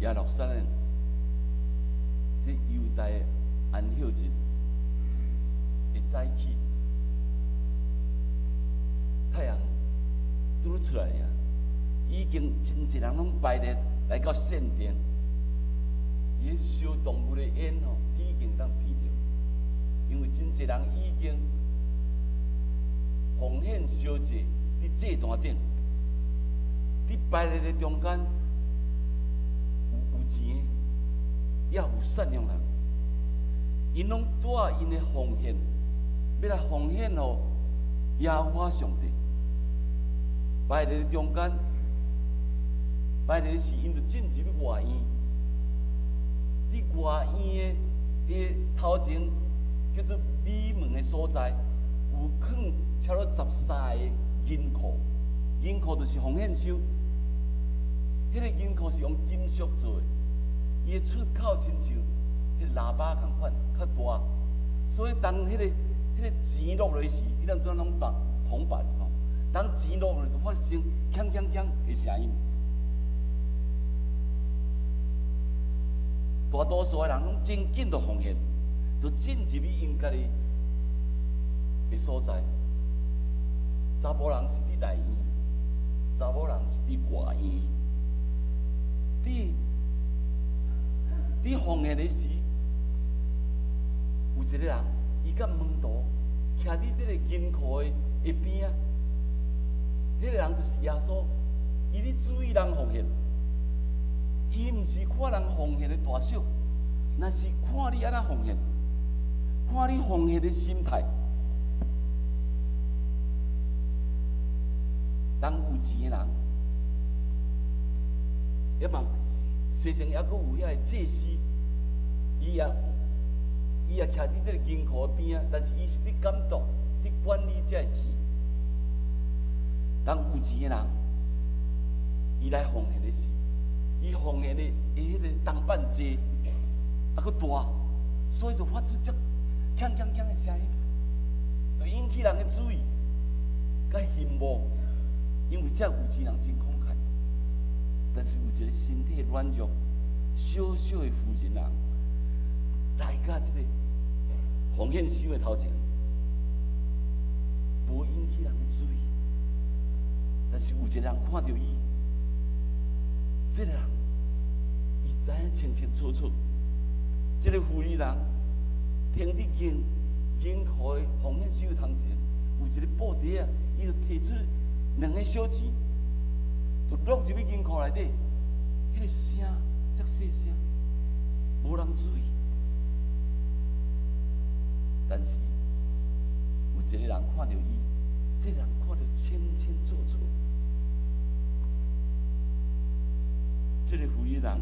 亚历山人，这犹太的安息日一早起，太阳拄出来啊，已经真侪人拢排列来到圣殿。伊个烧动物的烟吼，已经当灭掉，因为真侪人已经奉献烧祭伫祭坛顶，伫排列的中间有钱的，也有善良人，因拢带因的奉献，要来奉献予耶和华上帝。排列的中间，排列是因着进入外院。伫外院的头前叫做里门的所在，有放差不多13个银库，银库就是奉献箱。迄个银库是用金属做的，伊的出口亲像迄个喇叭共款，较大。所以当迄个钱落来时，伊人阵拢当铜板吼。当钱落来就发生锵锵锵的声音。大多数的人拢真紧就奉献，就进入去因家己的所在。查甫人是伫内院，查某人是伫外院。伫奉献的时，有一个人，伊甲门徒徛伫即个银库的一边啊。迄个人就是耶稣，伊咧注意人奉献。伊毋是看人奉献的大小，那是看你安怎奉献，看你奉献的心态。当有钱的人，一望西城还阁有遐个祭司，伊也徛伫即个银库边啊，但是伊是伫监督、伫管理遮个钱。当有钱的人，伊来奉献的时，伊奉献的迄个铜板济，还阁大，所以就发出这锵锵锵的声音，就引起人的注意，甲羡慕。因为遮有钱人真慷慨，但是有一个身体软弱、小小的妇人人，来到这个奉献箱的头前，无引起人的注意。但是有一个人看到伊，这个人，伊知影清清楚楚，这个妇人人停伫银库的奉献箱的头前，有一个布袋啊，伊就摕出2个小钱，就落入去银库内底，迄个声则细声，无人注意。但是有一个人看到伊，这个人看到清清楚楚。这个妇人人，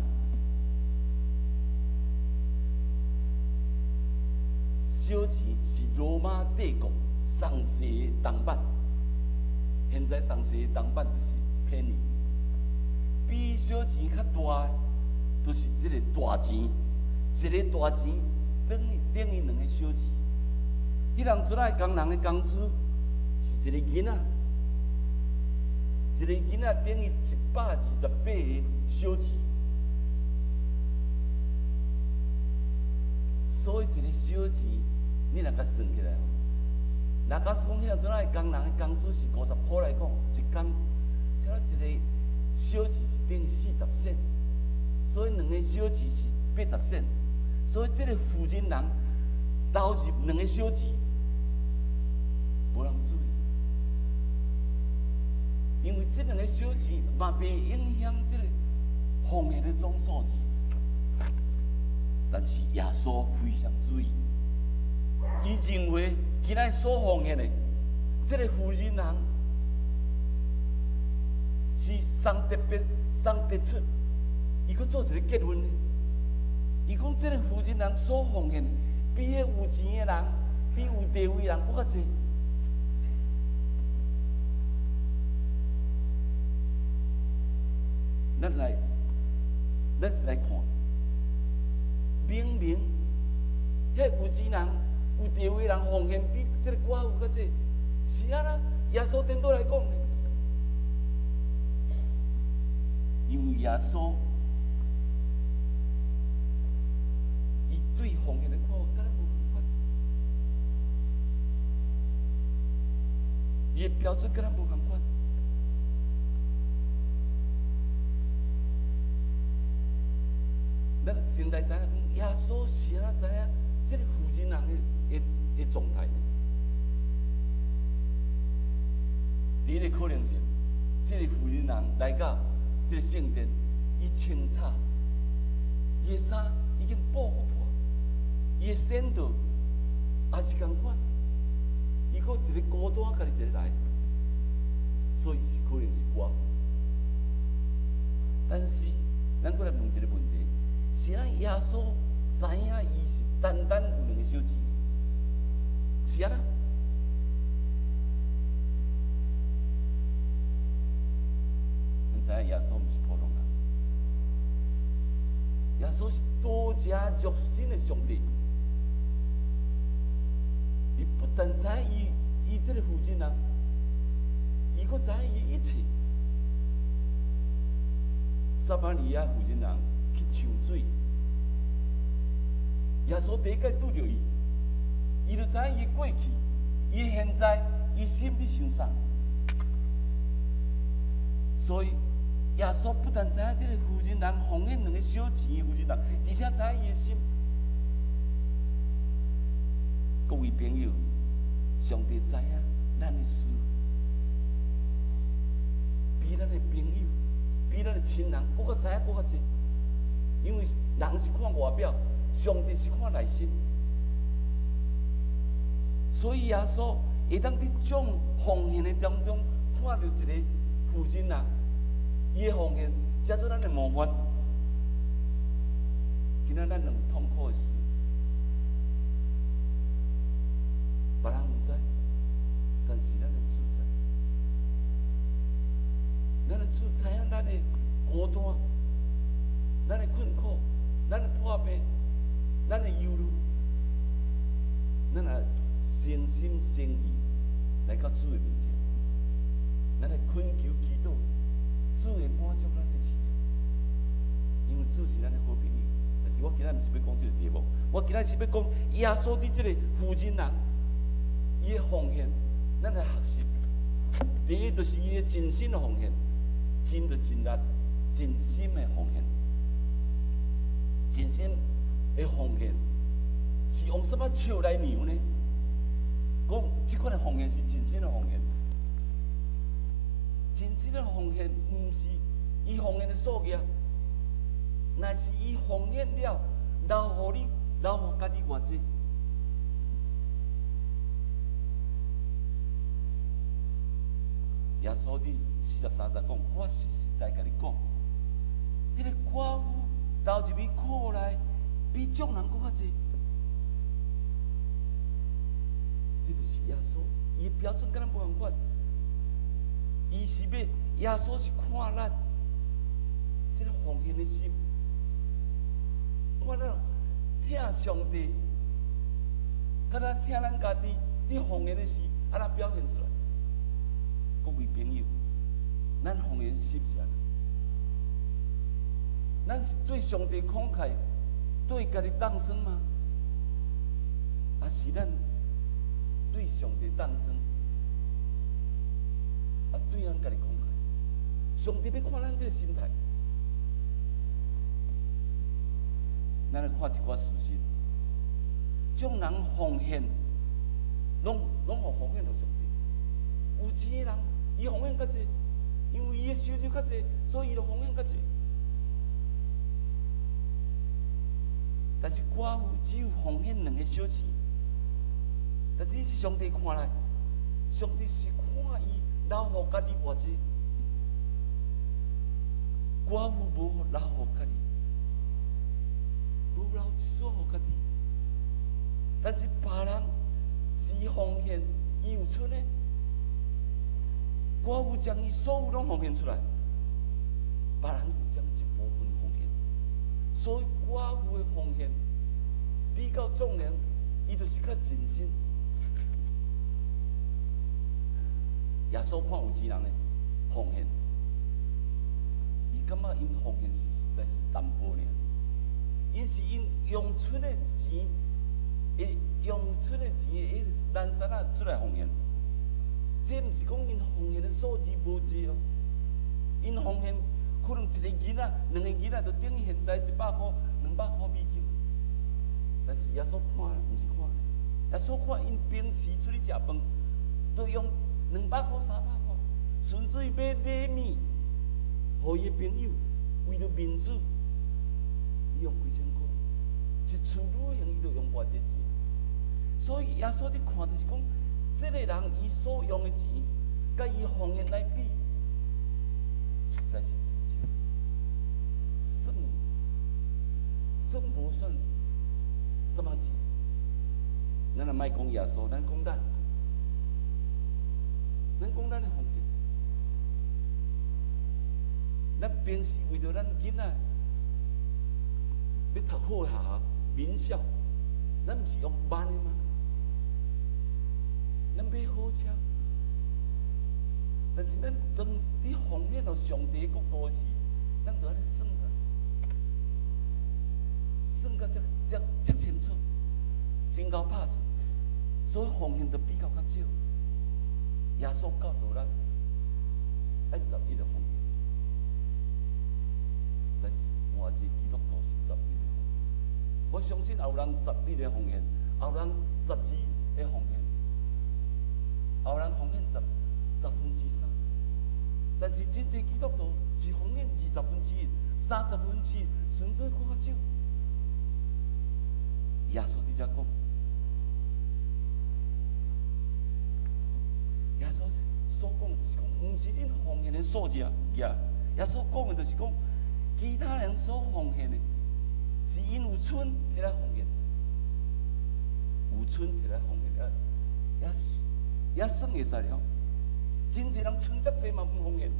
小钱是罗马帝国送世的铜板。现在送世的铜板就是便宜，比小钱较大的，就是这个大钱。一个大钱等于2个小钱。迄人出来工人的工资是一个囡仔，一个囡仔等于128个小钱。所以一个小钱，你若甲算起来。若假使讲，迄个阵仔工人的工资是50块来讲，一工，只一个小钱是等于40仙，所以2个小钱是80仙，所以这个负责人投入2个小钱，无人注意，因为这2个小钱嘛袂影响这个奉献的总数字，但是耶稣非常注意，伊认为。今仔所奉献的，这个妇人人是送特别、送突出，伊阁做一个结论呢。伊讲这个妇人人所奉献，比迄有钱的人、比有地位的人搁较济。咱来看，明明迄有钱人。有地位人奉献比这个寡妇较济，是安那？耶稣颠倒来讲呢？因为耶稣奉献的看法，敢若无共款。伊的标准敢若无共款。咱先来知影讲，耶稣是安怎知影这个负责人的状态呢？第一个可能性，这个负责人来到这个圣殿，伊清早，伊的衫已经布破，伊的身道也是共款，伊搁一个孤单家己一个来，所以是可能是我。但是，咱过来问一个问题。是咱耶稣知影，伊是单单有两个小钱，是安那？咱知影耶稣毋是普通人，耶稣是多加肉身的上帝。伊不但知影伊这个负责人，伊阁知影伊一切。撒玛利亚负责人去抢水，耶稣第一个拄着伊，伊就知影伊过去，伊现在，伊心里想啥。所以耶稣不但知影这个负责人奉献两个小钱的负责人，而且知影伊的心。各位朋友，上帝知影咱的事，比咱的朋友。比咱的亲人搁较知影搁较济，因为人是看外表，上帝是看内心。所以耶稣会当伫种奉献的当中，看到一个负责人，伊的奉献，才做咱的模范。今仔咱两痛苦的事，别人毋知，但是咱的主知。咱的主知影咱的孤单，咱的困苦，咱的破病，咱的忧虑，咱也诚心诚意来到主的面前，咱来恳求祈祷，主会满足咱的需要，因为主是咱的好朋友。但是我今仔毋是要讲这个题目，我今仔是要讲耶稣伫这个负责人，伊的奉献，咱来学习。第一就是伊的真心的奉献。真就真力，真心的奉献，真心的奉献是用什么笑来量呢？讲这款的奉献是真心的奉献，真心的奉献不是伊奉献的数额，乃是伊奉献了，留互你，留互家己偌济。耶稣伫43节讲，我实实在甲你讲，迄个寡妇投入去苦内，比众人搁较济。这就是耶稣，伊标准跟咱无共款。伊是要耶稣是看咱这个奉献的心，看咱听上帝，甲咱听咱家己，你奉献的是安怎表现出来？各位朋友，咱奉献是不是安？咱是对上帝慷慨，对家己放生吗？还是咱对上帝放生，对咱家己慷慨？上帝要看咱这个心态。咱来看一寡事实，众人奉献，拢互奉献到上帝。有钱的人，伊奉献较济，因为伊的收入较济，所以伊就奉献较济。但是寡妇只有奉献2个小钱，但是上帝看来，上帝是看伊留互家己偌济，寡妇无留互家己，无留一撮互家己。但是别人是奉献，伊有剩的。寡妇将伊所有拢奉献出来，别人是将一部分奉献，所以寡妇的奉献比较众人，伊就是较真心。耶稣看有钱人的奉献，伊感觉因奉献实在是淡薄尔，因是因用出出的钱，会用出的钱会咱山啊出来奉献。这毋是讲因奉献的数字无济哦，因奉献可能一个囡仔、两个囡仔就等于现在100块、200块美金。但是耶稣看，毋是看，耶稣看因平时出去食饭，都用200块、300块，纯粹买礼物，互伊的朋友，为了面子，伊用几千块，一厝女用伊就用偌济钱。所以耶稣伫看就是讲，这个人伊所用的钱，甲伊奉献来比，实在是真少，算无算什么钱。咱也莫讲耶稣，咱讲咱讲咱的奉献。咱平时为着咱囡仔要读好学校、名校，咱毋是用万的吗？咱买好车，但是咱当你奉献到上帝的国度时，咱就安尼算遮清楚，真够拍死。所以奉献就比较较少。耶稣教导咱爱11的奉献，但是换一个基督徒是11的奉献。我相信有人11的奉献，有人12的奉献，有人奉献3%，但是真济基督徒是奉献1/20、30%，甚至更较少。耶稣伫遮讲，耶稣所讲就是讲，毋是恁奉献的数字啊，耶稣讲的就是讲，其他人所奉献的，是因有春摕来奉献，有春摕来奉献，也算会使了。真侪人剩遮济嘛不奉献，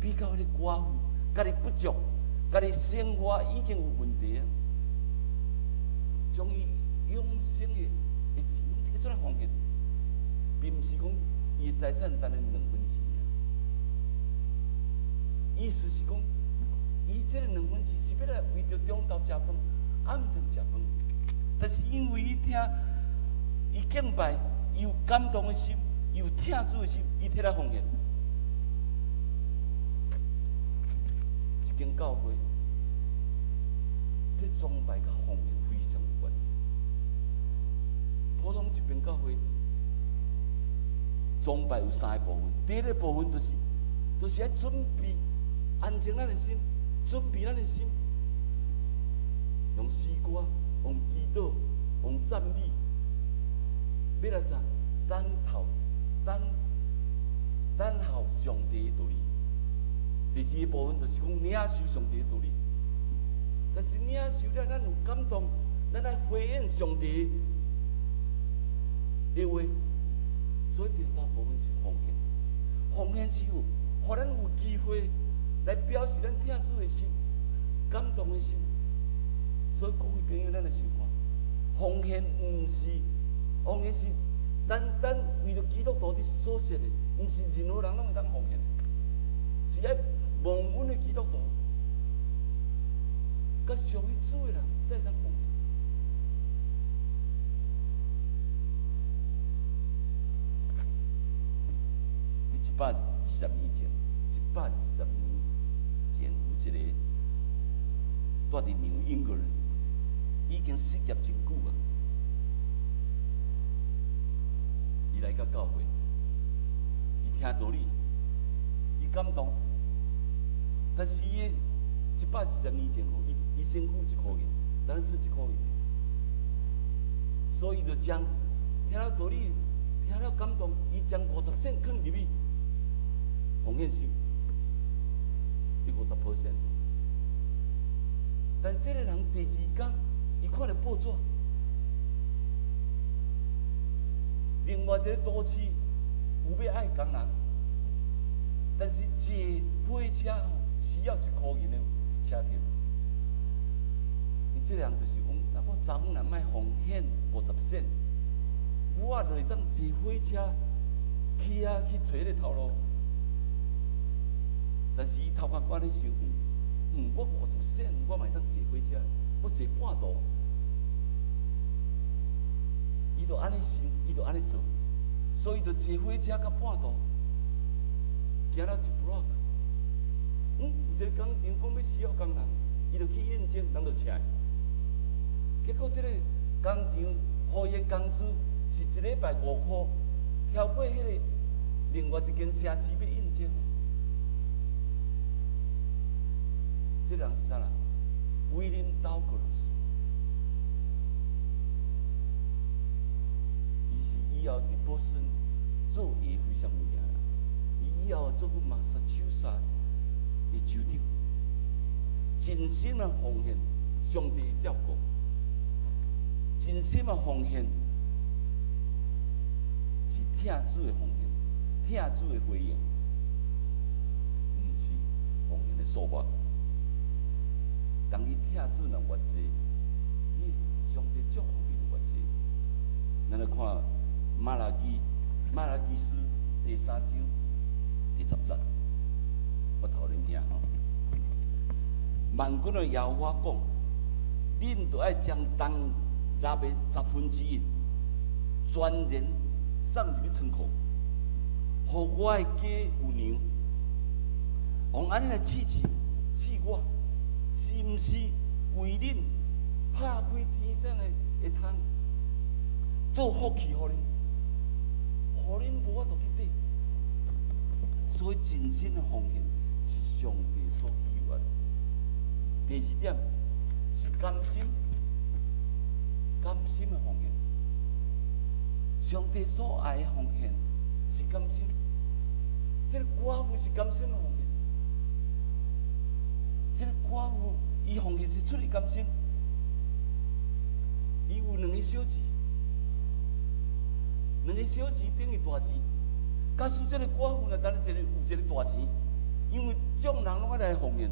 比较迄个寡妇，家己不足，家己生活已经有问题啊。将伊永生的钱拢摕出来奉献，并毋是讲伊的财产单的2分之一。意思是讲，伊这个2分之一是要来为着中昼食饭、暗顿食饭，但是因为伊听伊敬拜，伊有感动的心，伊有听主的心，伊摕来奉献。一间教会，这崇拜甲奉献非常有关系。普通一间教会，崇拜有3个部分。第一个部分就是要准备、安静咱的心，准备咱的心，用诗歌、用祈祷、用赞美，要来啥？等候上帝的道理。第二个部分就是讲领受上帝的道理。但是领受了，咱有感动，咱来回应上帝的话。所以第3部分是奉献。奉献是有，互咱有机会来表示咱听主的心、感动的心。所以各位朋友，咱来想看，奉献毋是，奉献是单为了基督徒所设的，毋是任何人拢会当奉献，是爱蒙恩的基督徒。甲属于主的人，才会当奉献。伫120年前，120年前有一个住伫纽英国人，已经失业真久啊。伊来到教会，伊听道理，伊感动，但是伊120年前吼，伊身躯1箍银，当然剩1箍银，所以就将听了道理，听了感动，伊将50센放入去奉献心，这50%。但这个人第2天，伊看到报纸，另外一个都市有要爱工人，但是一火车需要1箍银的车票。伊这个人就是讲，若我昨昏若莫奉献50센，我就会当坐火车去找迄个头路。但是伊头壳安尼想，我50cent，我嘛会当坐火车，我坐半途。伊就安尼想，伊就安尼做，所以就坐火车到半途，行了1 block。有一个工厂讲要需要工人，伊就去应征，人就请。结果这个工厂付伊的工资是1礼拜5块，超过迄个另外一间城市要应征。这人是啥人？威廉·道格拉斯。伊是以后伫波士顿做业非常有名啦。伊以后做过马萨诸塞的州长，真心的奉献，上帝照顾，真心的奉献是听主的奉献，听主的回应，毋是奉献的说法。当你听主若越济，你上帝祝福你就越济。咱来看马拉基书第3章第10节，我头恁听吼。万军的耶和华讲，恁着爱将东纳的1/10，全然送入去仓库，互我的家有粮。用安尼来试我，是毋是为恁拍开天上的窗，做福气互恁，互恁无法度去抵？所以真心的奉献是上帝所喜悦的。第2点是甘心的奉献。上帝所爱的奉献是甘心。这个寡妇是甘心的奉献。这个寡妇伊奉献是出于甘心。伊有2个小钱，2个小钱等于大钱。假使这个寡妇若等有一个大钱，因为众人拢爱来奉献，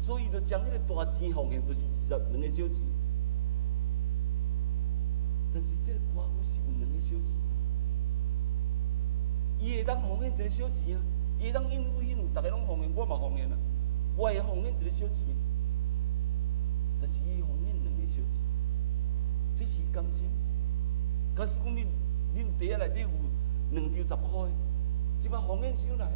所以就将迄个大钱奉献，就是2个小钱。但是这个寡妇是有2个小钱，伊会当奉献1个小钱啊，伊会当应付迄大家拢奉献，我嘛奉献啊，我会奉献1个小钱，但是伊奉献2个小钱，这是甘心。假使讲恁地下内底有2张10块的，即摆奉献上来，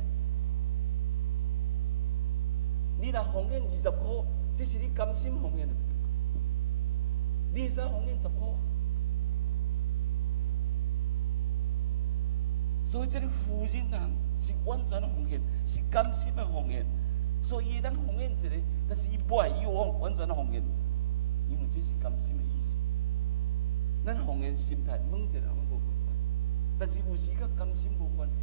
你若奉献20块，这是你甘心奉献的，你会使奉献10块。所以这个负责人是完全的奉献，是甘心的奉献。所以伊当奉献1个，但是伊不爱伊完全的奉献，因为这是甘心的意思。咱奉献心态，每一个人拢无共款，但是有时甲甘心无关系。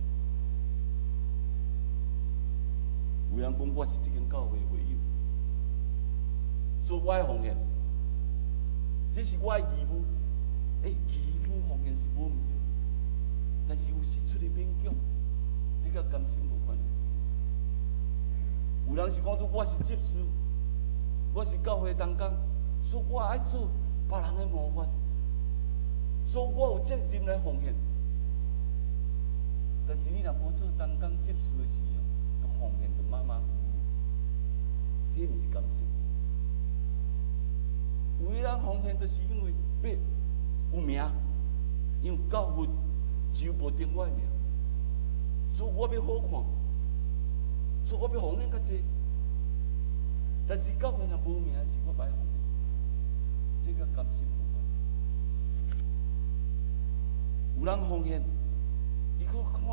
有人讲我是这间教会的会友，所以我爱奉献，这是我的义务。义务奉献是无毋对。但是有时出去勉强，这甲甘心无关系。有人是讲说我是执事，我是教会同工，所以我爱做别人的模范，所以我有责任来奉献。但是你若无做同工执事的时候，就奉献就马虎，这毋是甘心。有的人奉献，就是因为要有名，因为教会就无定我的名，所以我要好看，所以我要奉献较济。但是教会若无名，是我歹奉献，这甲甘心无关。有人奉献，伊搁看到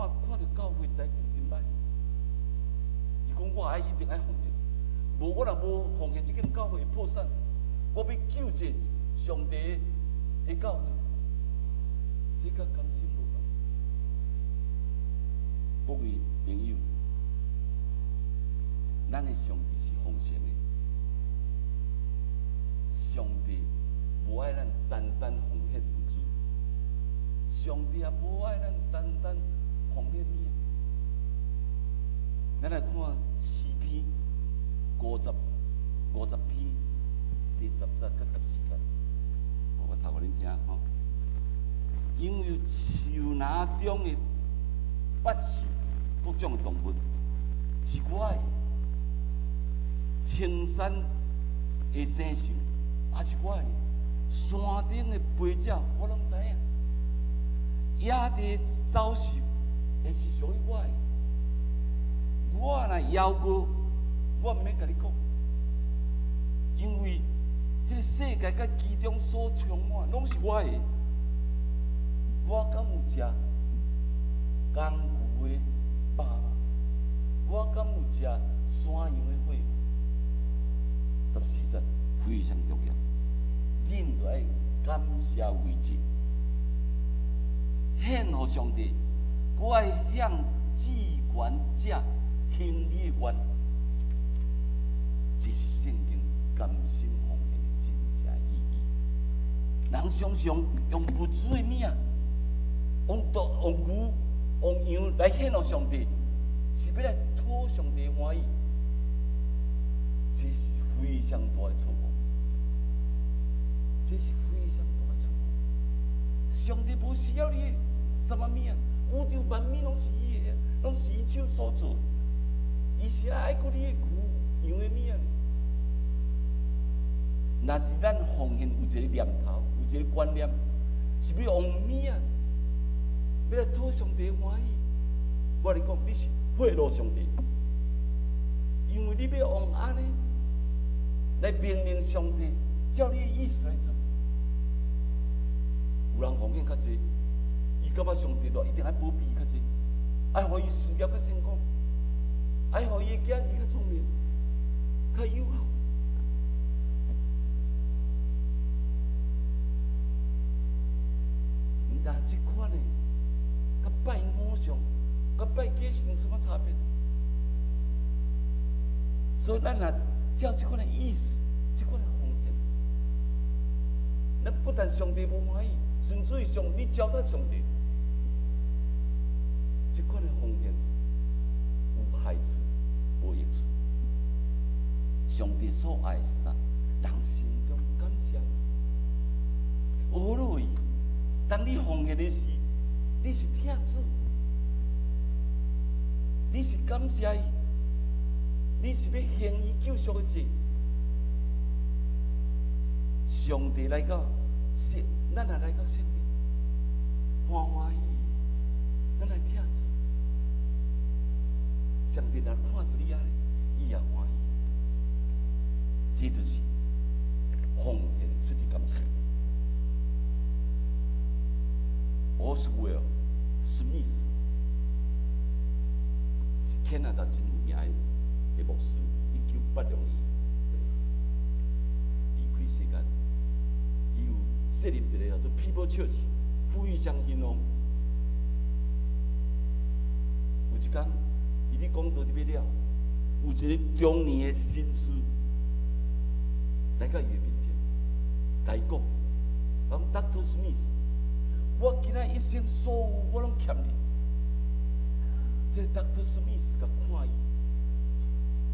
教会财政真歹，伊讲我一定爱奉献，无我若无奉献，这间教会会破产。我要救济上帝的教会，这甲甘心无关。各位朋友，咱的上帝是丰盛的，上帝无爱咱单单奉献物质，上帝也无爱咱单单奉献物。咱来看诗篇50篇第10节到14节，我读互恁听吼。因为树林中的百事，各种的动物，是我的，青山的生锈，还是我的山顶的飞鸟，我拢知影。野地走兽，也是属于我的。我若枵过，我毋免甲你讲，因为这个世界甲其中所充满，拢是我的。我敢有食江牛的肉吗？我敢有食山羊的血吗？14节非常重要，恁就爱感谢为祭，献予上帝，我爱向至权者行你的愿，这是圣经甘心奉献的真正意义。人常常用物主的物啊，用牛、用羊来献予上帝，是要来讨上帝的欢喜，这是非常大的错误。这是非常大的错误。上帝无需要你什么物啊，宇宙万物拢是伊的，拢是伊手所做。伊是爱顾你的牛、羊的物啊。若是咱奉献有一个念头，有一个观念，是要用物啊，要来讨上帝的欢喜。我嚟讲，你是贿赂上帝，因为你要用安尼来命令上帝，照你的意思来做。有人奉献较济，伊感觉上帝就一定爱保庇较济，爱互伊事业较成功，爱互伊的囝儿较聪明、较友好。但这款的，甲拜偶像、甲拜假神有什么差别？所以咱若照这款的意思，这款的奉献，咱不但上帝无欢喜，甚至于你交代上帝，这款的奉献有害处、无益处。上帝所爱是啥？人心中感谢，学落伊。当你奉献的时，你是听主，你是感谢伊，你是要献伊救赎的祭。上帝来到咱也来到圣殿，欢欢喜喜，咱来听主。上帝若看到你安尼，伊也欢喜。这就是奉献出的感谢。Oswald Smith 是加拿大真有名的牧师，1986年离开世间。伊有设立一个叫做 People Church 富裕乡兴隆。有一天，伊咧讲道伫要了，有一个中年的绅士来到伊的面前，甲伊讲：“讲 Dr. Smith。”我今仔一生所有我拢欠你。这Dr. Smith甲看伊，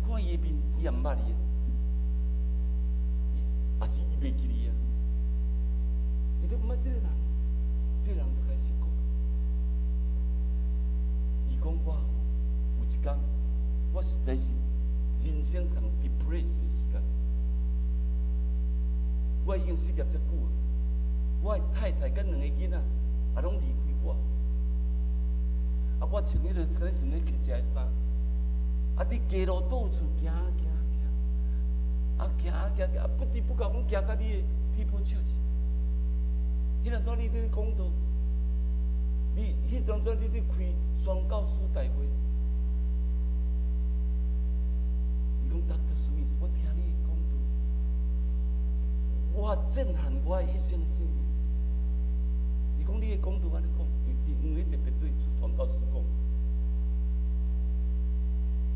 看伊的面，伊也毋捌你啊，也是伊袂记你啊。伊都毋捌这个人，这个人就开始讲。伊讲我有一天，我实在是人生上 depressed 的时间，我已经失业遮久啊。我的太太跟两个囡仔也拢离开我，我穿迄个穿迄乞食的衫，伫街路到处行，行，不知不觉讲行到你的People Church。迄当阵你伫讲道，迄当阵你伫开宣教师大会，伊讲Dr. Smith，我听你讲道，我震撼我一生的生命。伊讲你的讲道安尼讲，因为特别对传教士讲，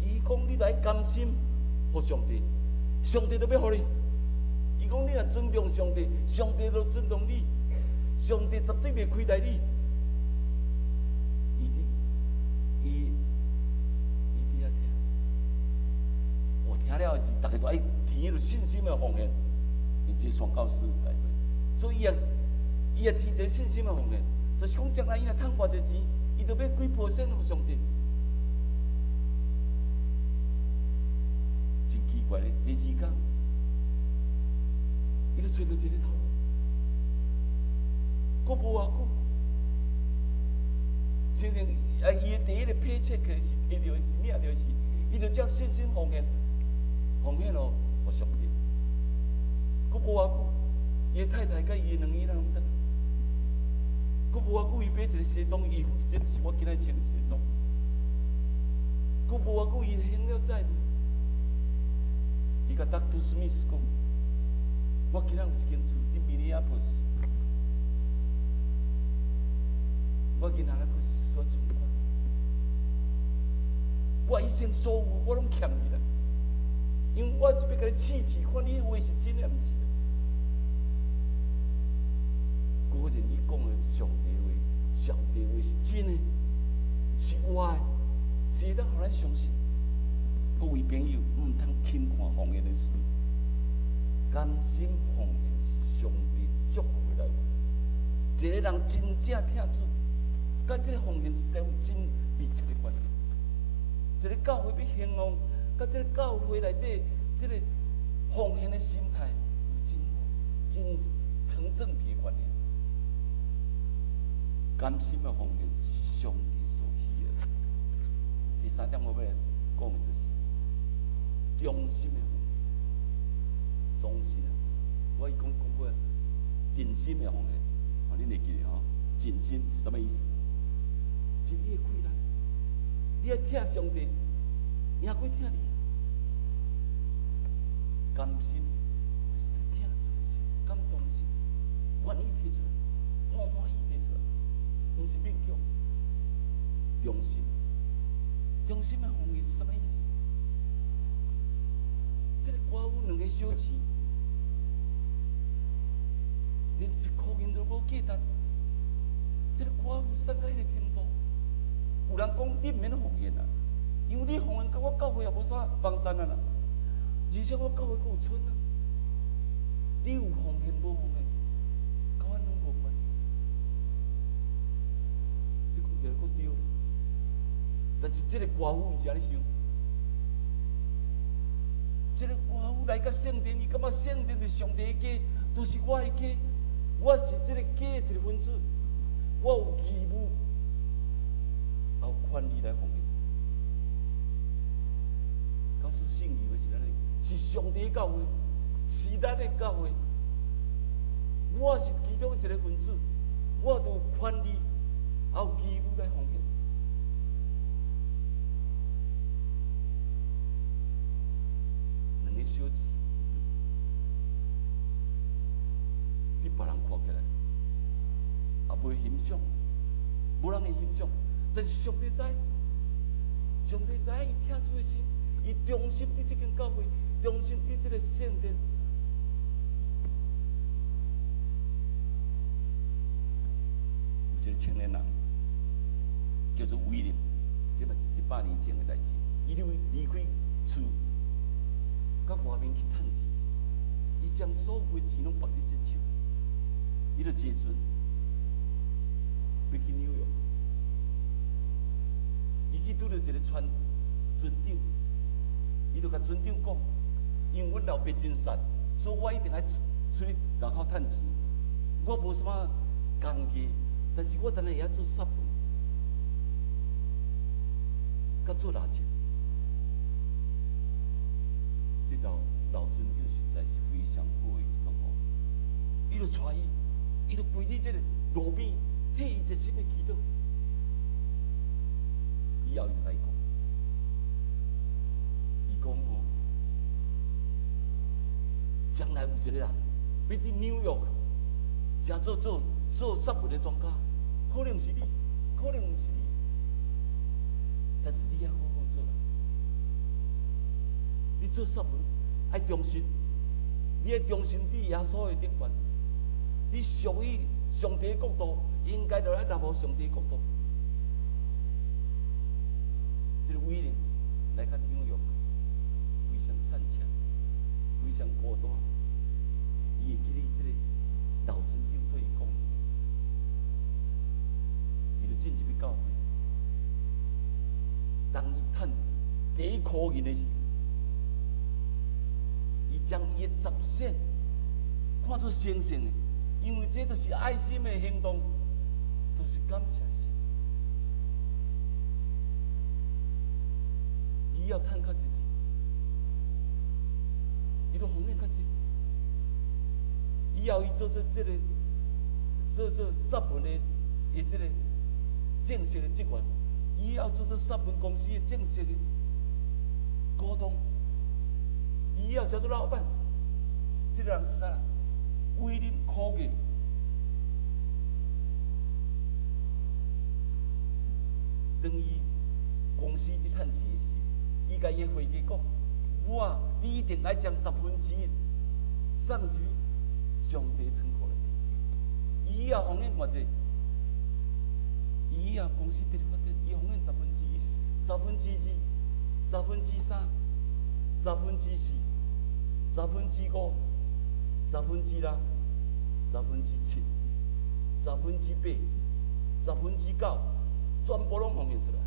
伊讲你来甘心互上帝，上帝就要互你。伊讲你若尊重上帝，上帝就尊重你，上帝绝对袂亏待你。伊伫遐听，我听了的是，大家都爱提迄个信心的奉献，因这传教士大会，所以伊也提一个信心的奉献，就是讲将来伊若趁偌济钱，伊就要几%互上帝。真奇怪咧，第二天，伊就找到一个头路，佫无偌久，先生伊的第一个批切开是摕到是领到是，伊就将信心奉献咯，互上帝。佫无偌久，伊的太太甲伊的两个人拢得，佫无偌久，伊买一个西装，伊这就是我今仔穿的西装。佫无偌久，伊现了债务。伊甲 Dr. Smith 讲：“我今仔有一间厝伫Minneapolis，我今仔来去刷存款，我以前所有我拢欠你啦，因为我就要甲你试试，看你话是真诶毋是。”果然，伊讲的上帝话，上帝话是真诶，是活诶。是会当互咱相信，各位朋友，毋通轻看奉献的事。甘心奉献是上帝祝福的来源。一个人真正听主，甲这个奉献实在有真密切的关系。一个教会要兴旺，甲这个教会内底这个奉献的心态有真成正比的关系。甘心的奉献是上帝。第三点，我要讲的就是忠心的奉献，忠心的。我讲过，尽心的奉献，恁会记得吼？尽心是什么意思？是你的气力，你要听上帝，赢过听你。甘心就是听出的心，感动的心，愿意提出来，欢欢喜提出来，不是勉强。忠心。忠心的奉献是什么意思？这个歌舞两个小时，连一箍银都无价值。这个歌舞送到迄个天堂，有人讲你毋免奉献啊，因为你奉献，甲我教会也无啥帮衬啊啦。而且我教会阁有剩啊，你有奉献无奉献，甲阮拢无关。这讲起来阁对咧。但是这个歌舞毋是安尼想，这个歌舞来到圣殿，伊感觉圣殿是上帝的家，都是我的家，我是这个家的一个分子，我有义务，也有权利来奉献。告诉信义的是安尼，是上帝的教会，是咱的教会，我是其中一个分子，我就有权利，也有义务来奉献。小字，你别人看起来也袂欣赏，无人会欣赏。但是上帝知，上帝知伊听主的心，伊忠心伫这间教会，忠心伫这个圣殿。有一个青年人叫做威廉，这嘛是100年前的代志。伊离开厝。到外面去趁钱，伊将所有的钱拢放伫这手，伊就坐船要去纽约。伊去拄着一个船长，伊就甲船长讲：“因为阮老爸真善，所以我一定爱出去外口趁钱。我无什么工艺，但是我当然会晓做纱布，甲做蜡烛。”这老船长实在是非常好的一个好，伊就带伊就跪伫这个路边，替伊一心的祈祷。以后伊就来讲，伊讲哦，将来有一个人要伫纽约，正做纱布的专家，可能是你，可能毋是你，但是你要好好做啦。你做纱布爱忠心，你爱忠心伫耶稣的顶端。你属于上帝的国度，应该就来达到上帝的国度。这个威廉来到纽约，非常善良，非常孤单。伊会记得这个老船长对伊讲，伊就进入去教会。当伊趁第一箍银的时，十线看作神圣的，因为这都是爱心的行动，都是感谢神。伊要趁较济钱，伊都奉献较济。以后伊做这个做萨文的这个正式的职员，以后做萨文公司的正式的股东，以后叫做老板。这个人是啥？威廉科技。当伊公司伫趁钱时，伊甲伊的会计讲：你一定爱将1/10送入上帝仓库内底。伊以后奉献偌济？伊以后公司得发展，伊奉献1/10、2/2、3/4、4/5、6/7、7/7、8、9，全部拢奉献出来。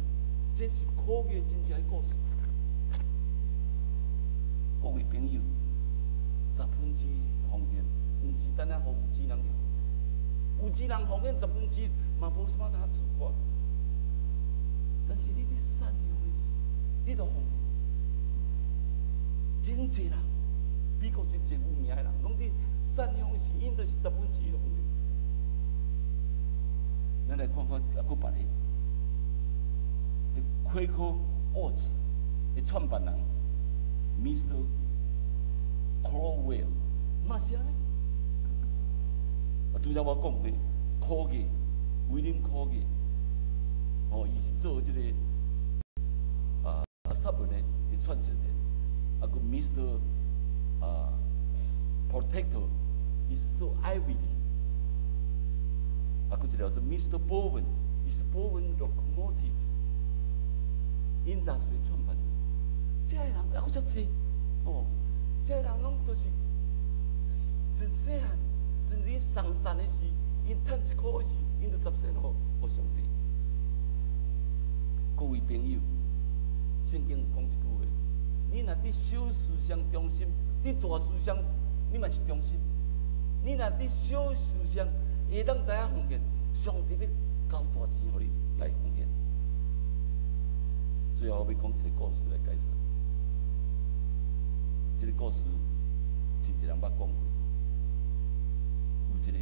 这是科技真正的故事。各位朋友，1/10奉献，毋是单单互有钱人用。有钱人奉献1/10，嘛无啥物通处罚。但是你伫善良的时，你著奉献。真济人，美国真济有名的人，拢伫善良的时，因著是1/10奉献。咱来看看还佫别个。Quaker Oats 的创办人 Mr. Crowell， 嘛是安尼。拄则我讲的科技，威廉科技，伊是做这个萨文的创始人，个 Mr. Protector， 伊是做 Ivy 的，佫一个做 Mr. Bowen， 伊是 Bowen Locomotive Industry 创办人。这个人佫遮济，这个人拢都是真细汉。甚至上山的时，因趁1块的时，因就10仙互上帝。各位朋友，圣经有讲一句话：你若伫小事上忠心，伫大事上你嘛是忠心。你若伫小事上会当知影奉献，上帝要交大钱互你来奉献。最后要讲一个故事来解释。这个故事真侪人捌讲过。有一个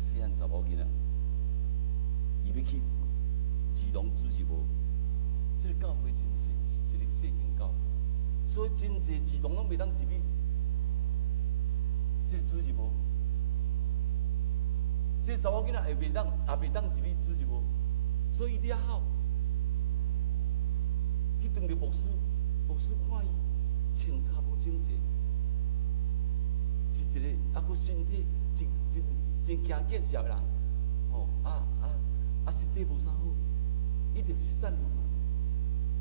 细汉查某囡仔，伊要去基隆主日无？这个教会真细，是一个小型教会，所以真济基隆拢袂当入去。这个主日无？这个查某囡仔也袂当入去主日无？所以伊了后去当着牧师，牧师看伊穿插无整齐，是一个佫身体。真惊见笑的人，身体无啥好，一定是善良人。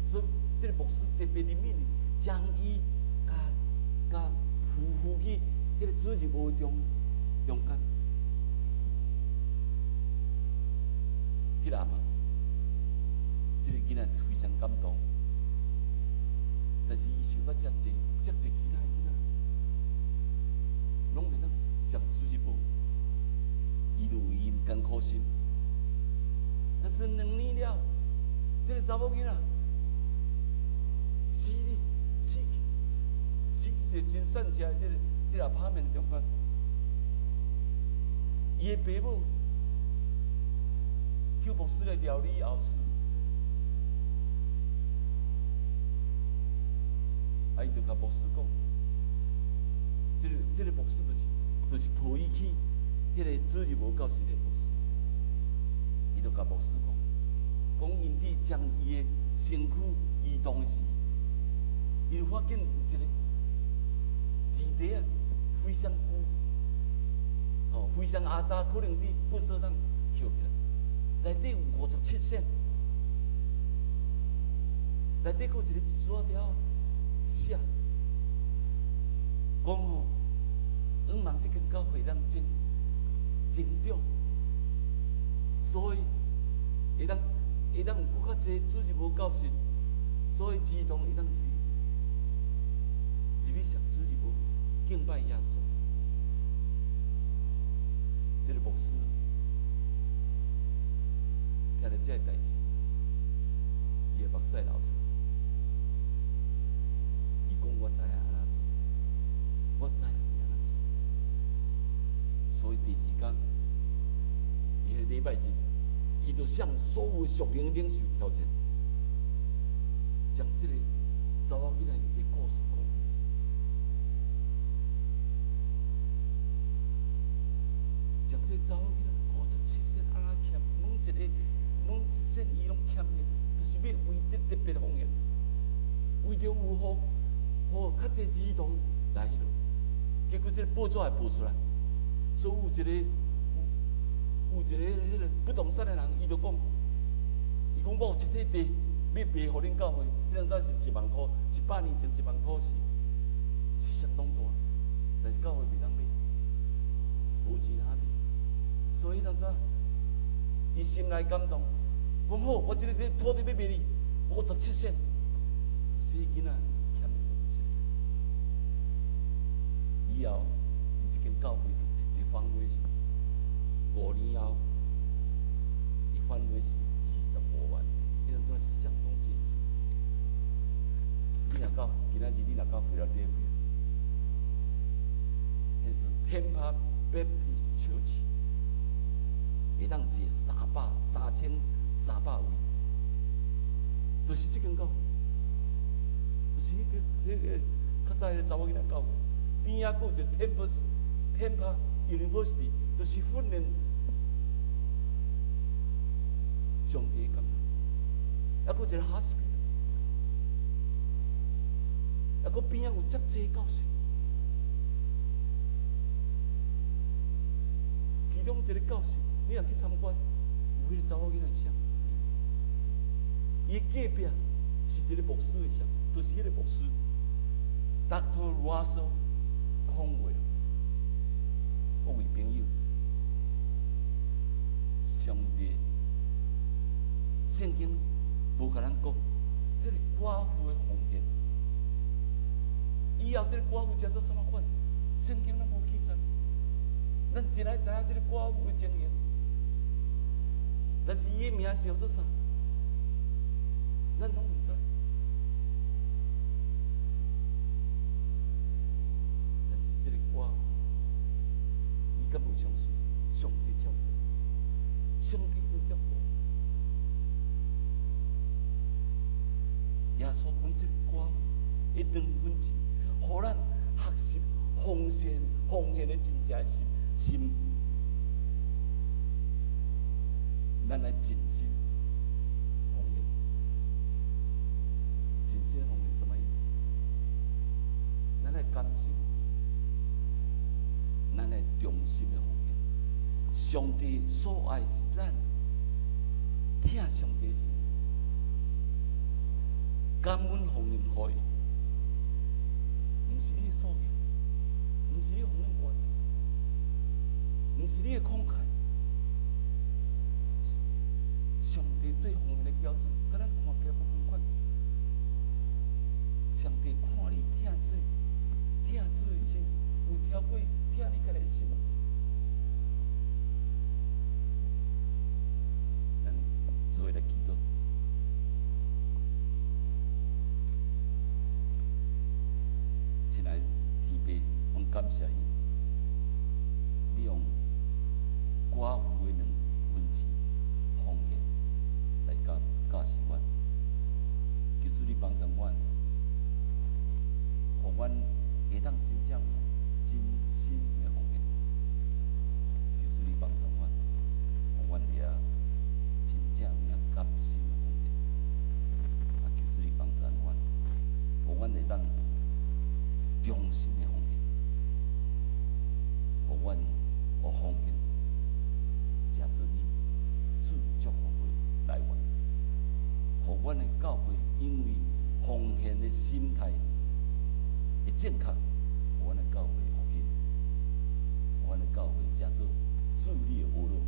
所以，这个牧师特别怜悯，将伊甲扶去迄个主日无中间。迄个阿妈，这个囡仔是非常感动，但是伊想到遮济其他的囡仔，拢袂当上主日无。伊就为因艰苦心，但是2年了，这个查某囡仔死在真善家的这个拍面中间，伊的爸母叫牧师来料理后事，伊就甲牧师讲，这个牧师就是抱伊去。迄个主日无教室的牧师，伊就甲牧师讲因伫将伊的身躯移动的时，伊就发现有一个钱袋啊，非常旧，非常阿早，可能伫粪扫桶捡起来，内底有57仙，内底佫有一个纸条写，讲希望这间教会咱增长，所以会当有更较济主日无教室，所以自动会当入去上主日无敬拜耶使流出来。伊讲我知影安怎做，我知影要安怎做。所以第二天，伊个礼拜日，伊就向所有属灵领袖挑战，将这个查某囡仔的故事讲。将这查某囡仔57仙安怎欠，每一仙伊拢欠的，就是要为这特别奉献，为着有互较济儿童来迄落。结果这个报纸也报出来，所以有一个迄个不动产的人，伊就讲，伊讲我有一块地要卖互恁教会，迄阵早是1万块，100年前1万块是相当大，但是教会袂当买，无钱通买。所以当时，伊心内感动，讲好，我这个土地要卖你57仙，所以囡仔欠57仙。以后，伊这间教会就直直翻过是5年后，伊翻过是25万，迄阵阵是相当真实。你若到今仔日，你若到菲拉德菲，迄是Tampa Baptist Church。会当坐3300位，就是这间教会，就是迄个较早迄个查某囡仔教会，边仔佫有一个 Tampa University， 就是训练上帝的工，还佫一个 hospital， 还佫边仔有遮济教室，其中一个教室。你若去参观，有迄个查某囡仔像，伊隔壁是一个牧师的像，就是迄个牧师 Dr. Russell Conwell。各位朋友，上帝圣经无甲咱讲，这个寡妇的奉献，以后这个寡妇食做怎么款？圣经咱无记载，咱只来知影这个寡妇的经验。但是伊的名是叫做啥？咱拢毋知。但是这个歌，伊敢袂相信上帝照顾，上帝就照顾。耶稣讲这个歌的2分钱，互咱学习奉献的真正的心。咱来尽心奉献，尽心奉献什么意思？咱来甘心，咱来忠心的奉献。上帝所爱是咱听上帝的心，感恩奉献予伊，毋是你的素养，毋是你奉献歌词，毋是你的慷慨。上帝对奉献的标准，甲咱看起来不同款。上帝看你听主的心，有超过听你家己的心吗？咱做伙来祈祷。亲爱的天父，我们感谢你，你用寡妇的2分钱奉献。来教示阮，求主你帮助阮，互阮会当真正真心的奉献。求主你帮助阮，互阮会真正甘心的奉献。啊，求主你帮助阮，互阮会当忠心的奉献，互阮互奉献，加做你主祝福的来源。互阮的教会因为奉献的心态会正确，互阮的教会福音，互阮的教会加做主你的活路。